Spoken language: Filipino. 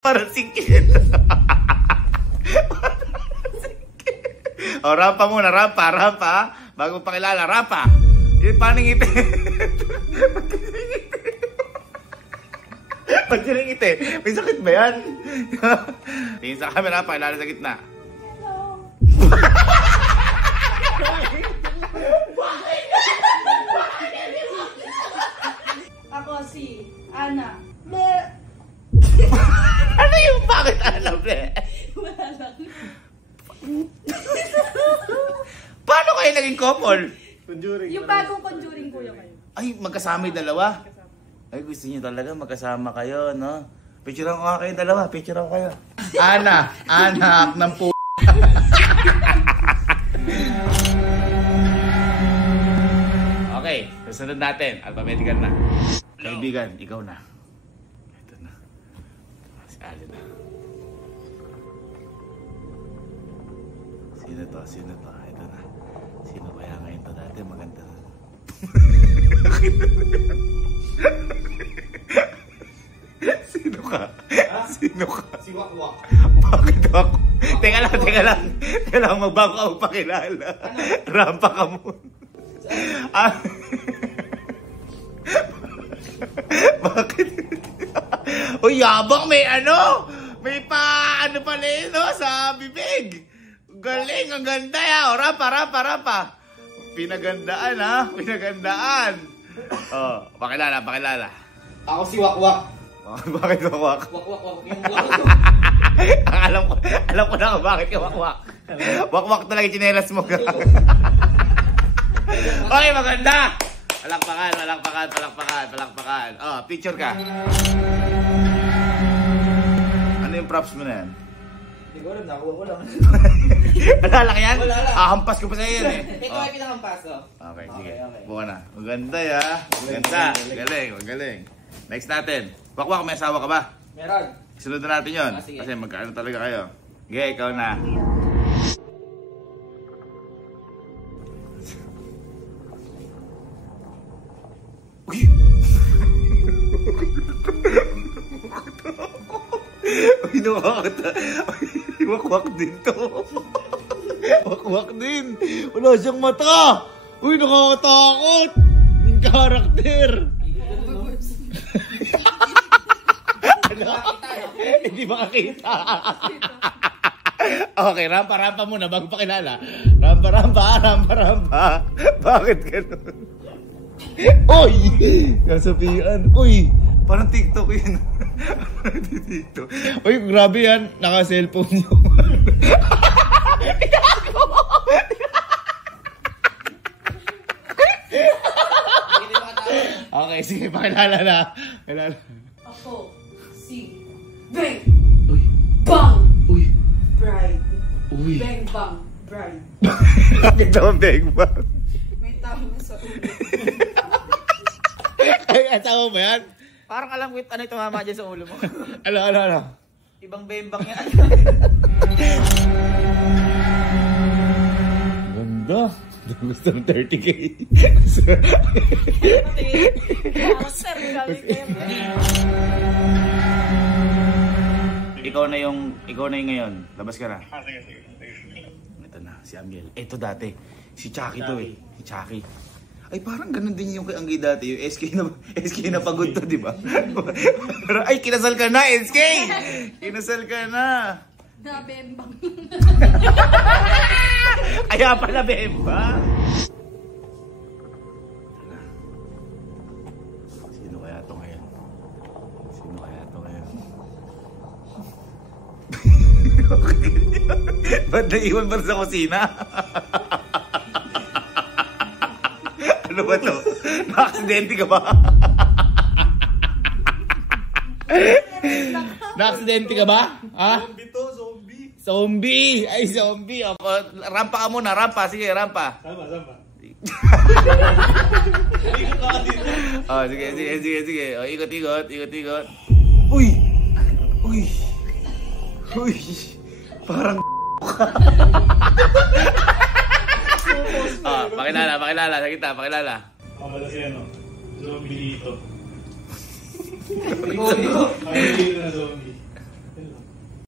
Parang singkit. O, rampa muna, rampa. Bago pakilala, rampa. Yung paano ngiti? Ba't yun ang ngiti? May sakit ba yan? Tingin sa camera, pakilala sa gitna. Ako si Ana. Ano yung bakit alam eh? Wala lang. Paano kayo naging couple? Conjuring. Yung bagong conjuring kuya kayo. Ay, magkasama yung dalawa? Ay, gusto niyo talaga magkasama kayo, no? Picturean ko nga kayo dalawa, picturean ko kayo. Ana, anak ng p***. Okay, susunod natin. Alphabetical na. Kaibigan, ikaw na. Ito na. Si Alin na. Sino to? Ito na. Sino kaya ngayon to dati? Maganda na. Sino ka? Sino ka? Si Wakwak. Bakit ako? Teka lang. Magbago ka magpakilala. Rampa ka muna. Bakit? Uy, yabang may ano? May ano pala yun, no? Sa bibig. Galing, ang ganda ya. O, rampa. Pinagandaan, ha? Pinagandaan. Oh, pakilala. Ako si Wakwak. Bakit wakwak? Wakwak yung wak. alam ko na bakit ka wakwak. Wakwak talaga yung tsinelas mo. Okay, maganda. Palakpakan. Oh, picture ka. Ano yung props mo na yan? Hindi ko alam, nakuha ko lang. Wala lang yan? Wala lang. Hampas ko pa sa'yo yan eh. Ito ay pinakampaso. Okay, sige. Okay. Buka na. Maganda ya. Maganda. Magaling. Next natin. Wakwak, may asawa ka ba? Meron. Sunod na natin yun. Sige. Kasi magkaano talaga kayo. Okay, ikaw na. Uy! Uy, nakakata. Wakwak din to. Wakwak din. Wala siyang mata. Uy, nakakatakot. Yung karakter. Hindi makakita. Okay, rampa muna bago pakilala. Rampa. Bakit ganun? Uy! Kasabihan. Uy! Parang TikTok yun. TikTok. Uy, grabe yan. Naka-cellphone nyo. Okay, sige. Pakilala na. Ako si Bang Uy! Bang Uy! Bride. Uy! Bang Bang Bride. Bakit naman beg ba? May tama sa ulo. Ay, asawa mo yan? Parang alam ko ano yung tumama dyan sa ulo mo. Ano? Ibang bembang yan. Ganda. Gusto ng 30K. Sir, galing kayo. Ikaw na yung ngayon. Labas ka na. Sige. Ito na, si Angel. Ito dati. Si Chucky to eh. Si Chucky. Ay, parang ganun din yung kay Anggi dati. Yung SK na pagod to, di ba? Ay, kinasal ka na, SK! Kinasal ka na. Na bembang. Kaya pala, Bemba. Sino kaya to ngayon? Ba't naiwan ba sa kusina? Ano ba to? Na-aksidente ka ba? Na-aksidente ka ba? Ha? Zombie! Ay, zombie! O, rampa ka muna, rampa. Sige, rampa. Sama. Oh, sige. O, ikot. Uy! Parang pakilala. Sa kita, pakilala. Wala si ano, zombie dito. Zombie. Ay, dito na zombie.